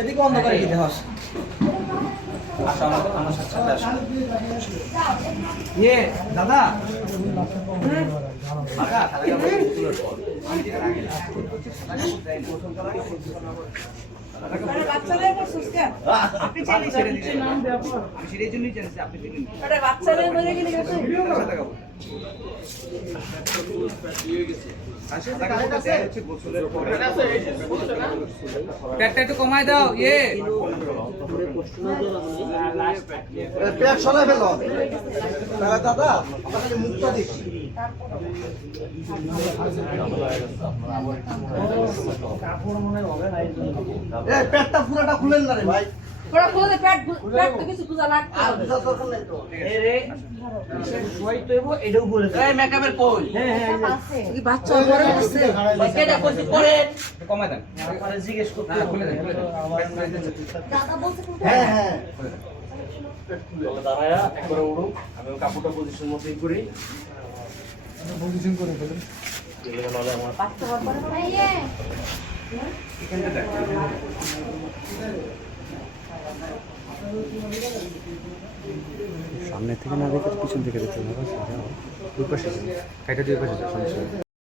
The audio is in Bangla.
এদিকে অন্ধকারে কি দেখাস? আসো আমার সাথে সাথে আসো। দাদা বাগা তাহলে গোসলের পর আমি যেটা আগে আরে বাচ্চাদের করছিস কেন? আপনি চাইলে ছেড়ে দিচ্ছেন নাম ব্যাপার। আমি সেটাই জন্যই জানছি আপনি দিলেন আরে বাচ্চাদের বলে গেলে গেছে। সাদা কাপড় হচ্ছে গোসলের পরে পেটটা একটু কমায় দাও পেট সরাই ফেলো দাদা আমাকে মুখটা দেখি পেটটা পুরাটা খুলেন না রে ভাই ওরা খুলে পেট তো কিছু পূজা লাগবে আর বুঝা দরকার নাই তো রে সই তৈব এটাও বলেছে এই মেকআপের কই আছে কি বাচ্চা পরে আসছে কেটা কইছে পরে কমায় দেন পরে জিজ্ঞেস করতে হ্যাঁ খুলে দেন দাদা বলছে হ্যাঁ হ্যাঁ দাঁড়ায়া একবারে উড়ুক আমি কাপড়টা পজিশন মতোই করি পজিশন করে ফেলেন বাচ্চা পরে ভাইয়ে এখানটা দেখ সামনে থেকে না দেখে পিছন থেকে দেখতে হবে দুই পাশে কাইটা দুই পাশে সমস্যা